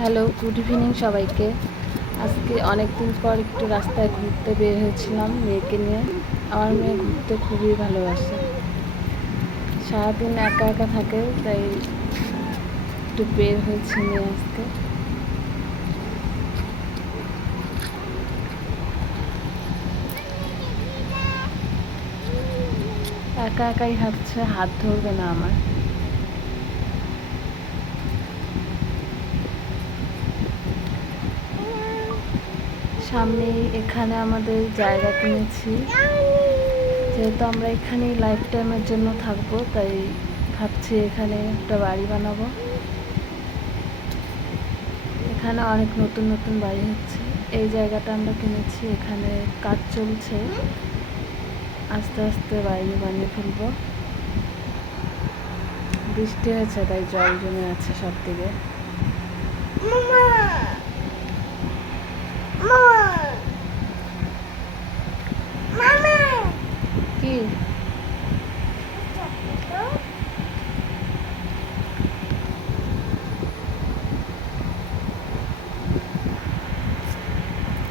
Hello, good evening সবাইকে। আজকে অনেক দিন পর একটু রাস্তায় ঘুরতে বের হয়েছিলাম মেয়েকে নিয়ে। আমার মেয়ে ঘুরতে খুবই ভালোবাসে, সারাদিন একা একা থাকে, তাই একটু বের হয়েছি নিয়ে আজকে। একা একাই হাঁটছে, হাত ধরবে না আমার। সামনেই এখানে আমাদের জায়গা কিনেছি, যেহেতু আমরা এখানেই লাইফ টাইমের জন্য থাকবো, তাই ভাবছি এখানে একটা বাড়ি বানাবো। এখানে অনেক নতুন নতুন বাড়ি হচ্ছে। এই জায়গাটা আমরা কিনেছি, এখানে কাজ চলছে, আস্তে আস্তে বাড়ি বানিয়ে ফেলবো। বৃষ্টি হয়েছে তাই জল জমে আছে সব দিকে। কি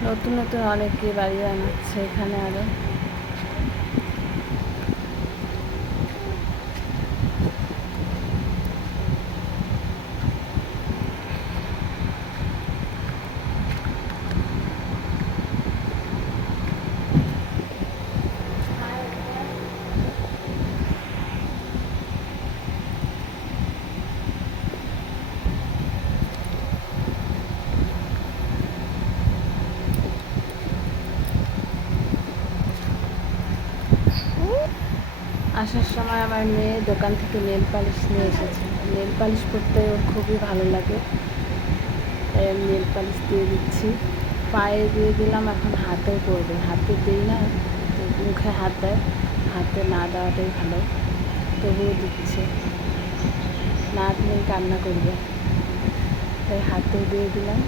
নতুন নতুন অনেকে বাড়ি বানাচ্ছে এখানে আরো। আসার সময় আমার মেয়ে দোকান থেকে নেল পালিশ নিয়ে এসেছে। নেল পালিশ করতে ওর খুবই ভালো লাগে, তাই আমি নেল পালিশ দিয়ে দিচ্ছি। পায়ে দিয়ে দিলাম, এখন হাতেও পড়বে। হাতে দিই না, মুখে হাত দেয়, হাতে না দেওয়াটাই ভালো, তবুও দিচ্ছে। না দিলেই কান্না করবে, তাই হাতেও দিয়ে দিলাম।